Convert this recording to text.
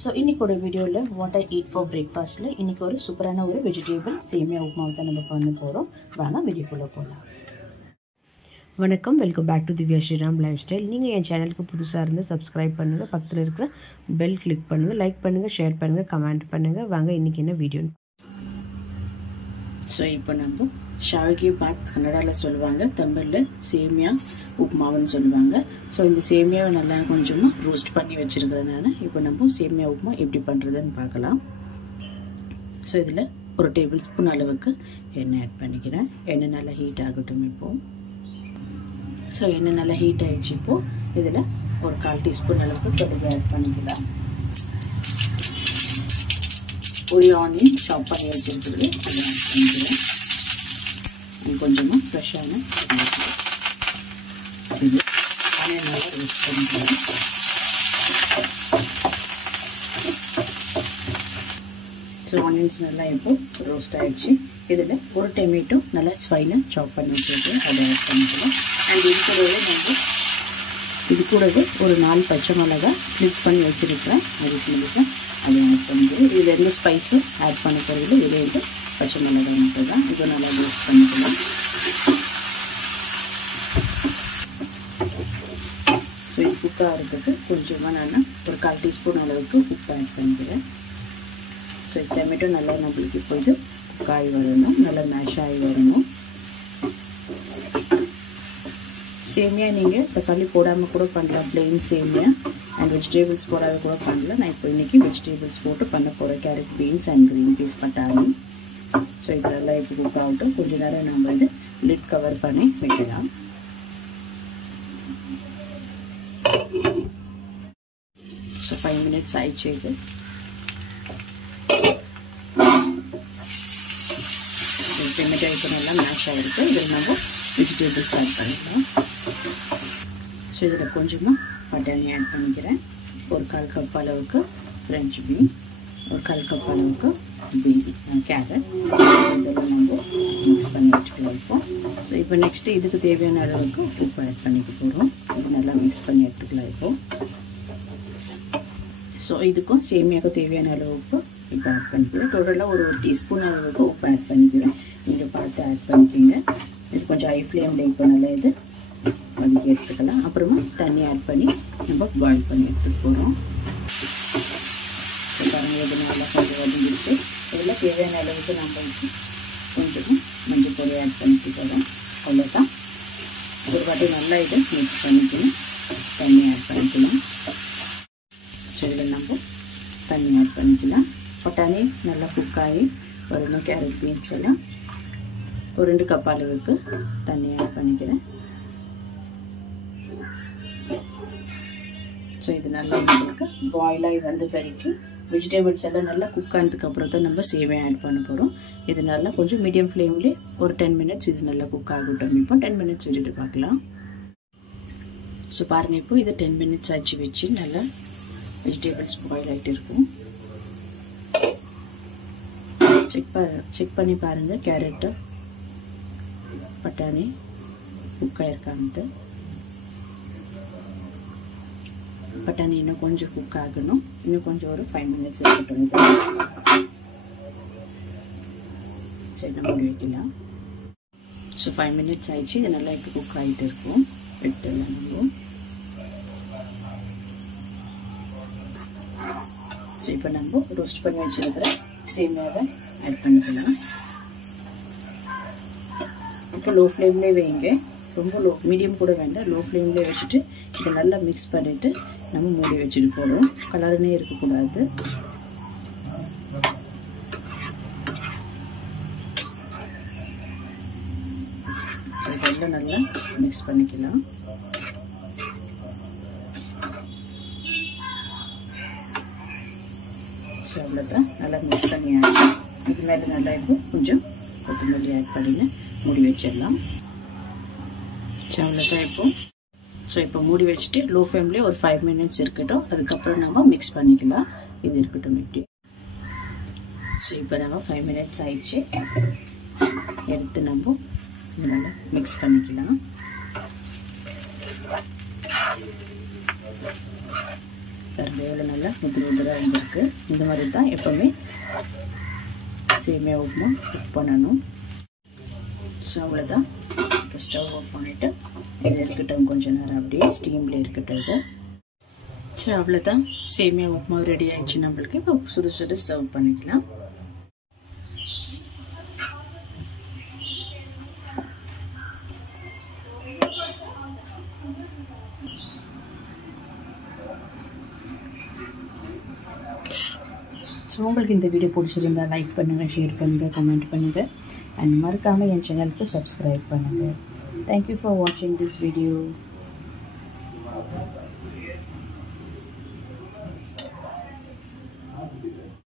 So இன்னைக்கு வீடியோல what I eat for breakfastல இன்னைக்கு ஒரு சூப்பரான ஒரு வெஜிடபிள் சேமியா உப்புமா தான் நம்ம பண்ண போறோம். வாங்க வீடியோக்குள்ள போலாம். வணக்கம், welcome back to Divya Sriram lifestyle. நீங்கள் என் சேனலுக்கு புதுசாக இருந்து சப்ஸ்கிரைப் பண்ணுங்கள், பக்கத்தில் இருக்கிற பெல் கிளிக் பண்ணுங்கள், லைக் பண்ணுங்கள், ஷேர் பண்ணுங்கள், கமெண்ட் பண்ணுங்கள். வாங்க இன்றைக்கி என்ன வீடியோ. ஸோ இப்போ நம்ம ஷாவிகி பாத் கன்னடாவில் சொல்லுவாங்க, தமிழில் சேமியா உப்புமாவுன்னு சொல்லுவாங்க. ஸோ இந்த சேமியாவை நல்லா கொஞ்சமாக ரோஸ்ட் பண்ணி வச்சுருக்கிறேன் நான். இப்போ நம்ம சேமியா உப்புமா எப்படி பண்ணுறதுன்னு பார்க்கலாம். ஸோ இதில் ஒரு டேபிள் ஸ்பூன் அளவுக்கு எண்ணெய் ஆட் பண்ணிக்கிறேன். எண்ணெய் நல்லா ஹீட் ஆகட்டும். இப்போது ஸோ எண்ணெய் நல்லா ஹீட் ஆகிடுச்சு. இப்போது இதில் ஒரு 1/4 டீஸ்பூன் அளவுக்கு கடுகு ஆட் பண்ணிக்கலாம். ஒரு ஆனியன் சாப் பண்ணி வச்சுருக்குது அதை ஆட் பண்ணிக்கிறேன். கொஞ்சமாக ஃப்ரெஷ்ஷான இது ஆனியன் நல்லா ரோஸ்ட் பண்ணிக்கலாம். ஸோ ஆனியன்ஸ் நல்லா இப்போ ரோஸ்ட் ஆகிடுச்சு. இதில் ஒரு டொமேட்டோ நல்லா ஸ்பைனாக சாப் பண்ணி வச்சுட்டு அதை ஆட் பண்ணிக்கலாம். அண்ட் இது கூடவே ஒரு 4 பச்சை மிளகாய் ஸ்லிப் பண்ணி வச்சுருக்கிறேன். அதுக்கு முன்னாடி அதை ஆட் பண்ணிக்கிறேன். இதில் எந்த ஸ்பைஸும் ஆட் பண்ண போகிறது, இதில் இது பச்சை மிளகாய் மட்டும் தான். இதை நல்லா ரோஸ்ட் பண்ணிக்கலாம். ஸோ இது குக்காக இருக்கிறதுக்கு கொஞ்சமாக நான் ஒரு 1/4 டீஸ்பூன் அளவுக்கு உப்பு ஆட் பண்ணிக்கிறேன். ஸோ டொமேட்டோ நல்லா நம்மளுக்கு இப்போ இது காய் வரணும், நல்லா மேஷ் ஆகி வரணும். சேமியா நீங்கள் தக்காளி போடாமல் கூட பண்ணலாம், பிளெயின் சேமியா. அண்ட் வெஜிடபிள்ஸ் போடாத கூட பண்ணலாம். நான் இப்போ இன்றைக்கி வெஜிடபிள்ஸ் போட்டு பண்ண போகிறேன். Carrot, beans and green peas, பட்டாணி. ஸோ இதெல்லாம் இப்போ குக் ஆகட்டும். கொஞ்சம் நேரம் நம்ம இது லிட் கவர் பண்ணி வைக்கலாம். ஸோ 5 மினிட்ஸ் ஆயிடுச்சு. இது டொமேட்டோ இப்போ நல்லா மேஷ் ஆகிருக்கு. இதில் நம்ம வெஜிடபிள்ஸ் ஆட் பண்ணிக்கலாம். ஸோ இதில் கொஞ்சமாக பட்டாணி ஆட் பண்ணிக்கிறேன். ஒரு 1/4 கப் அளவுக்கு ஃப்ரெஞ்ச் பீன், ஒரு 1/4 கப் அளவுக்கு கேரட். இதெல்லாம் நம்ம மிக்ஸ் பண்ணி வச்சுக்கலாம் இப்போ. ஸோ இப்போ நெக்ஸ்ட்டு இதுக்கு தேவையான அளவுக்கு உப்பு ஆட் பண்ணிக்க போகிறோம். இது நல்லா மிக்ஸ் பண்ணி எடுத்துக்கலாம் இப்போது. ஸோ இதுக்கும் சேமியாவுக்கு தேவையான அளவு உப்பு இப்போ ஆட் பண்ணிக்கிறேன். டோட்டலாக ஒரு டீஸ்பூன் அளவுக்கு உப்பு ஆட் பண்ணிக்கிறேன். நீங்கள் பார்த்து ஆட் பண்ணிக்கிங்க. இது கொஞ்சம் ஹை ஃப்ளேமில் இப்போ நல்லா இது வதக்கி எடுத்துக்கலாம். அப்புறமா தண்ணி ஆட் பண்ணி நம்ம பாயில் பண்ணி எடுத்துக்க போகிறோம். பாருங்கள், இது நல்லா கொஞ்சம் வதங்கிடுச்சு. இதெல்லாம் தேவையான அளவுக்கு நம்ம கொஞ்சம் மஞ்சள் பொடி ஆட் பண்ணிக்கலாம். அவ்வளோதான். ஒரு வாட்டி நல்லா இதை மிக்ஸ் பண்ணிக்கணும். தண்ணி ஆட் பண்ணிக்கலாம். ஸோ இதில் நம்ம தண்ணி ஆட் பண்ணிக்கலாம். பட்டாணி நல்லா குக் ஆகி வரணும். கேரட், பீன்ஸ் எல்லாம் ஒரு 2 கப் அளவுக்கு தண்ணி ஆட் பண்ணிக்கிறேன். ஸோ இது நல்லா உங்களுக்கு பாயில் ஆகி வந்து பிறகு வெஜிடபிள்ஸ் எல்லாம் நல்லா குக் ஆனதுக்கு அப்புறம் தான் நம்ம சேமியா ஆட் பண்ண போகிறோம். இது நல்லா கொஞ்சம் மீடியம் ஃப்ளேம்லேயே ஒரு 10 மினிட்ஸ் இது நல்லா குக் ஆகட்டும். இப்போ 10 மினிட்ஸ் விட்டுட்டு பார்க்கலாம். ஸோ பாருங்கள், இப்போ இது 10 மினிட்ஸ் ஆச்சு வச்சு நல்லா வெஜிடபிள்ஸ் பாயில் ஆகிட்டு இருக்கும். செக் பண்ணி பாருங்கள் கேரட்டு, பட்டாணி குக் ஆகிருக்கான்ட்டு. பட்டாணி இன்னும் கொஞ்சம் குக் ஆகணும். இன்னும் கொஞ்சம் ஒரு 5 மினிட்ஸ் இருக்கட்டும். சரி, நம்ம வைக்கலாம். ஸோ 5 மினிட்ஸ் ஆயிடுச்சு. இது நல்லா இப்போ குக் ஆகிட்டு இருக்கும். எடுத்துடலாம் நம்ம. ஸோ இப்போ நம்ம ரோஸ்ட் பண்ணி வச்சுருக்கிற சேமியாவை ஆட் பண்ணிக்கலாம். இப்போ லோ ஃப்ளேம்லேயே வைங்க. ரொம்ப மீடியம் கூட வேண்டாம், லோ ஃப்ளேம்லேயே வச்சுட்டு இதை நல்லா மிக்ஸ் பண்ணிவிட்டு நம்ம மூடி வச்சுட்டு போகிறோம். கலர்னே இருக்கக்கூடாது. ஸோ இதெல்லாம் நல்லா மிக்ஸ் பண்ணிக்கலாம். ஸோ அவ்வளோதான், நல்லா மிக்ஸ் பண்ணியாச்சு. இது மேலே நல்லா இப்போ கொஞ்சம் கொத்தமல்லி ஆட் பண்ணி மூடி வச்சிடலாம். ஸோ அவ்வளோதான் இப்போ. ஸோ இப்போ மூடி வச்சுட்டு லோ ஃப்ளேம்லேயே ஒரு 5 மினிட்ஸ் இருக்கட்டும். அதுக்கப்புறம் நம்ம மிக்ஸ் பண்ணிக்கலாம். இது இருக்கட்டும் இப்படி. ஸோ இப்போ நம்ம 5 மினிட்ஸ் ஆயிடுச்சு. எடுத்து நம்ம நல்லா மிக்ஸ் பண்ணிக்கலாம். பாருங்கள் எவ்வளோ நல்லா உதிராக இருந்திருக்கு. இந்த மாதிரி தான் எப்போவுமே சேமியா உப்புமா குக் பண்ணணும். ஸோ அவ்வளோதான். இப்போ ஸ்டவ் ஆஃப் பண்ணிவிட்டு இது இருக்கட்டும், கொஞ்சம் நேரம் அப்படியே ஸ்டீமில் இருக்கட்டும். இது ஸோ அவ்வளோதான், சேமியா உப்புமா ரெடி ஆகிடுச்சு நம்மளுக்கு. இப்போ சுடு சுடு சர்வ் பண்ணிக்கலாம். ஸோ உங்களுக்கு இந்த வீடியோ பிடிச்சிருந்தா லைக் பண்ணுங்கள், ஷேர் பண்ணுங்கள், கமெண்ட் பண்ணுங்கள் அண்ட் மறக்காமல் என் சேனலுக்கு சப்ஸ்கிரைப் பண்ணுங்கள். தேங்க்யூ ஃபார் வாட்சிங் திஸ் வீடியோ.